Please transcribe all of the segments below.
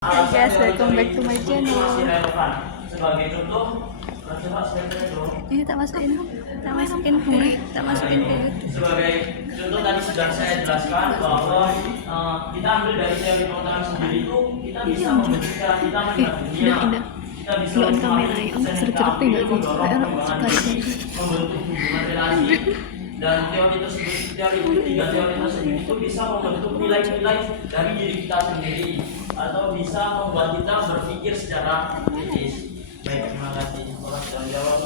Hi guys, welcome back to my channel. Sebagai contoh, coba saya dong. Ini tak masukin kulit. Sebagai contoh tadi sudah saya jelaskan bahwa kita ambil dari teori pengetahuan sendiri itu kita bisa membentuk cara kita melihat dunia. Kita bisa membentuk hubungan relasi dan teori tersebut, tiga teori tersebut itu bisa membentuk nilai-nilai dari diri kita sendiri atau bisa membuat kita berpikir secara kritis. Baik, terima kasih. Orang sudah menjawab.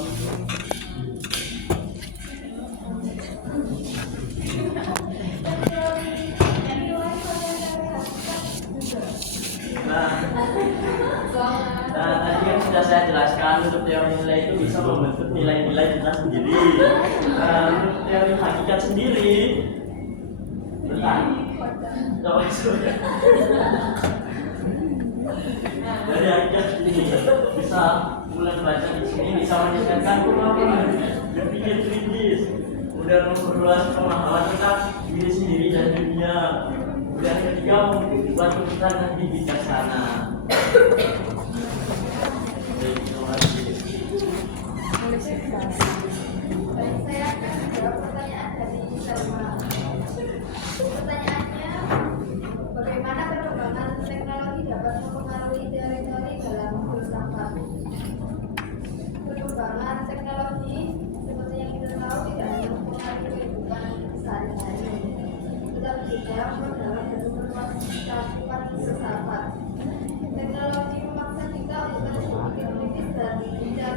Nah, tadi kan sudah saya jelaskan untuk teori nilai itu bisa membentuk nilai-nilai kita sendiri. Untuk teori hakikat sendiri, dari hakikat ini bisa mulai belajar di sini bisa meningkatkan berpikir kritis, kemudian memperluas pemahaman kita diri sendiri dan dunia. Kemudian ketiga membuat kita nanti bijaksana. Saya akan menjawab pertanyaan dari Salma. Pertanyaannya, bagaimana perkembangan teknologi dapat mempengaruhi teori-teori dalam filsafat? Perkembangan teknologi seperti yang kita tahu tidak hanya mempengaruhi kehidupan sehari-hari, tetapi juga memperdalam dan memperluas cakupan filsafat. Teknologi memaksa kita untuk berpikir kritis dan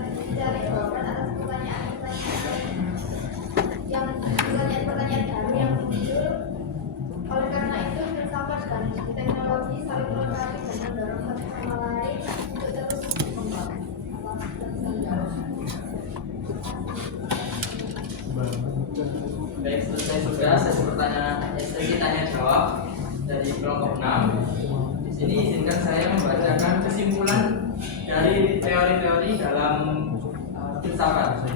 mencari jawaban atas pertanyaan baru yang muncul. Oleh karena itu, filsafat dan teknologi saling melengkapi dan mendorong satu sama lain untuk terus berkembang. Baik, selesai sudah sesi tanya jawab dari kelompok 6. Di sini izinkan saya membacakan kesimpulan dari teori-teori dalam filsafat.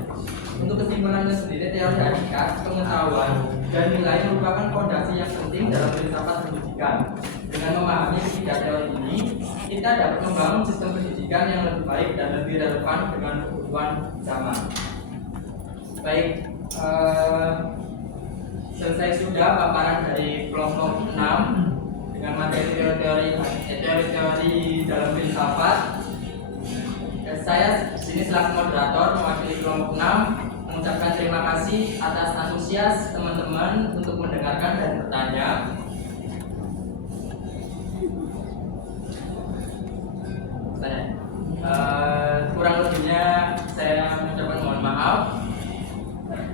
Untuk kesimpulannya sendiri, teori hakikat, pengetahuan, dan nilai merupakan fondasi yang penting dalam filsafat pendidikan. Dengan memahami ketiga teori ini, kita dapat membangun sistem pendidikan yang lebih baik dan lebih relevan dengan kebutuhan zaman. Baik, selesai sudah paparan dari kelompok 6 dengan materi teori-teori dalam filsafat. Saya di sini selaku moderator mewakili kelompok 6 mengucapkan terima kasih atas antusias teman-teman untuk mendengarkan dan bertanya. Kurang lebihnya saya mengucapkan mohon maaf.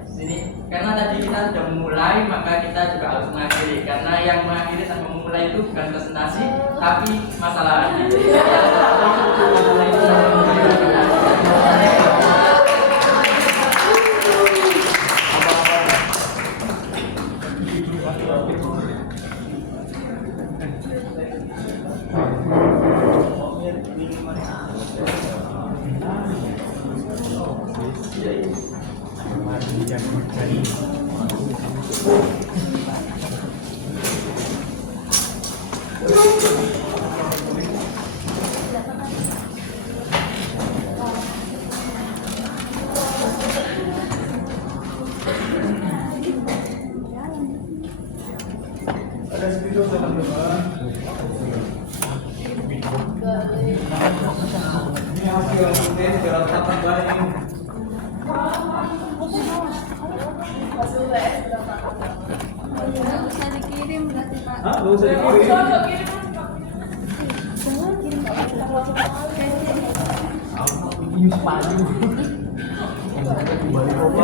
Sini karena tadi kita sudah memulai, maka kita juga harus mengakhiri. Karena yang mengakhiri tanpa memulai itu bukan presentasi, tapi masalah. Ada video teman-teman. Ini hasil footage berat terbaik ini. Bisa dikirim berarti Pak. Hah? Belum usah dikirim. Ini sepaju. Kembali coba.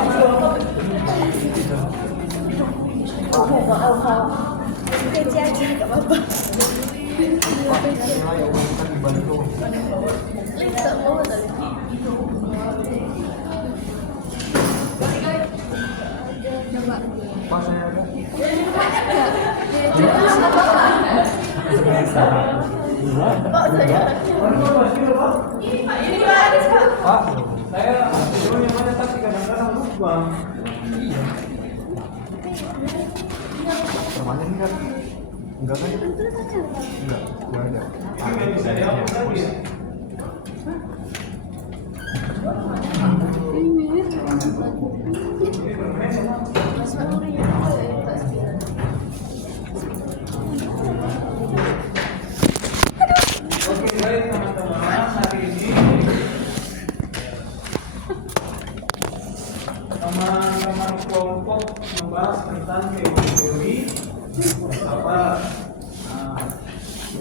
Gaji aja, gak apa-apa. Gak mau tadi. Pas saya ada. Pak, saya. Pak, saya videonya mana tapi kadang-kadang lupa. Iya. Namanya ini kan Enggak kan? Enggak, gua ada. Ini nggak bisa dihapus lagi ya? Ini bermain sama oke, baik teman-teman, hari ini teman-teman kelompok membahas tentang teori-teori apa.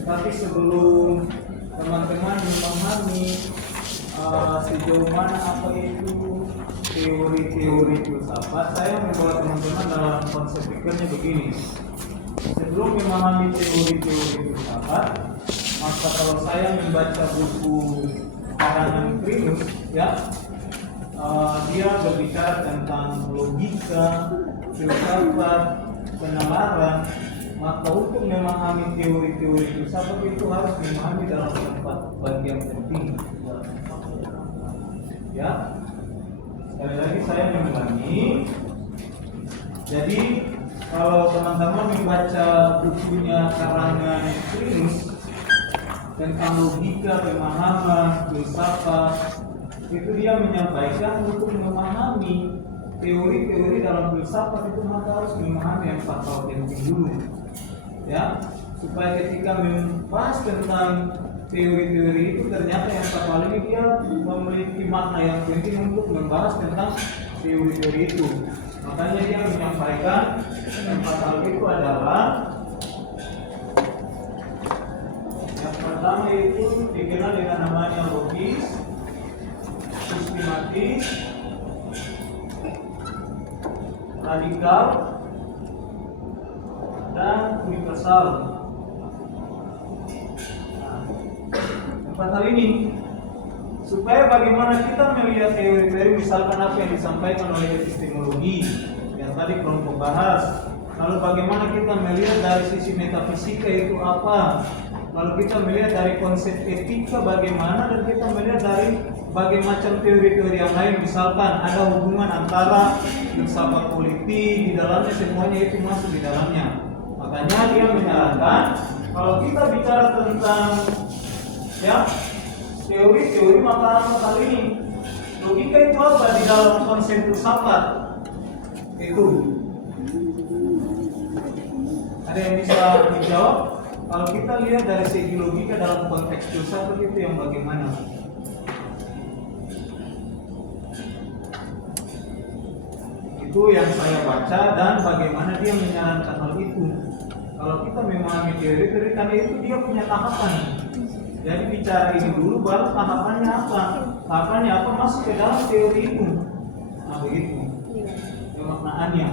Tapi sebelum teman-teman memahami sejauh mana apa itu teori-teori filsafat, saya membawa teman-teman dalam konsep pikirnya begini. Sebelum memahami teori-teori filsafat, maka kalau saya membaca buku karangan Quirinus, ya, dia berbicara tentang logika, filsafat, penalaran. Maka untuk memahami teori-teori filsafat itu harus memahami dalam 4 bagian penting. Ya, sekali lagi saya mengulangi. Jadi kalau teman-teman membaca bukunya karangan Quirinus tentang logika, pemahaman, filsafat, itu dia menyampaikan untuk memahami teori-teori dalam filsafat itu maka harus memahami yang 4 hal penting dulu, ya, supaya ketika membahas tentang teori-teori itu ternyata yang 4 hal ini dia memiliki makna yang penting untuk membahas tentang teori-teori itu. Makanya dia menyampaikan yang 4 hal itu adalah yang pertama itu dikenal dengan namanya logis, sistematis, radikal, dan universal. Nah, 4 hal ini supaya bagaimana kita melihat teori-teori, misalkan apa yang disampaikan oleh epistemologi yang tadi kelompok bahas, lalu bagaimana kita melihat dari sisi metafisika itu apa, lalu kita melihat dari konsep etika bagaimana, dan kita melihat dari berbagai macam teori-teori yang lain, misalkan ada hubungan antara filsafat politik di dalamnya, semuanya itu masuk di dalamnya. Makanya dia menyarankan kalau kita bicara tentang, ya, teori-teori, maka kali ini logika itu apa di dalam konsep filsafat itu? Ada yang bisa dijawab? Kalau kita lihat dari segi logika dalam konteks filsafat itu yang bagaimana? Itu yang saya baca dan bagaimana dia menyarankan hal itu. Kalau kita memahami teori-teori, karena itu dia punya tahapan. Jadi bicara ini dulu, baru tahapannya apa? Tahapannya apa masuk ke dalam teori itu. Nah begitu pemaknaannya.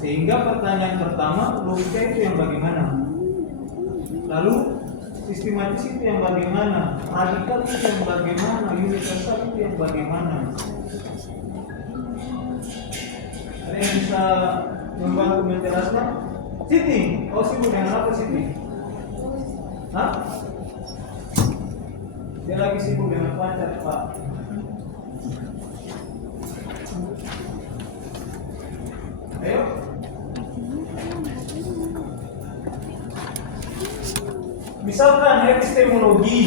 Sehingga pertanyaan pertama, logika itu yang bagaimana? Lalu sistematis itu yang bagaimana? Radikal itu yang bagaimana? Universal itu yang bagaimana? Ada yang bisa membantu menjelaskan? Siti, kau sibuk dengan apa Siti? Hah? Dia lagi sibuk dengan pacar, Pak. Ayo. Misalkan epistemologi,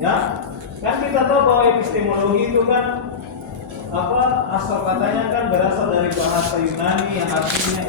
ya, kan kita tahu bahwa epistemologi itu kan apa, asal katanya kan berasal dari bahasa Yunani yang artinya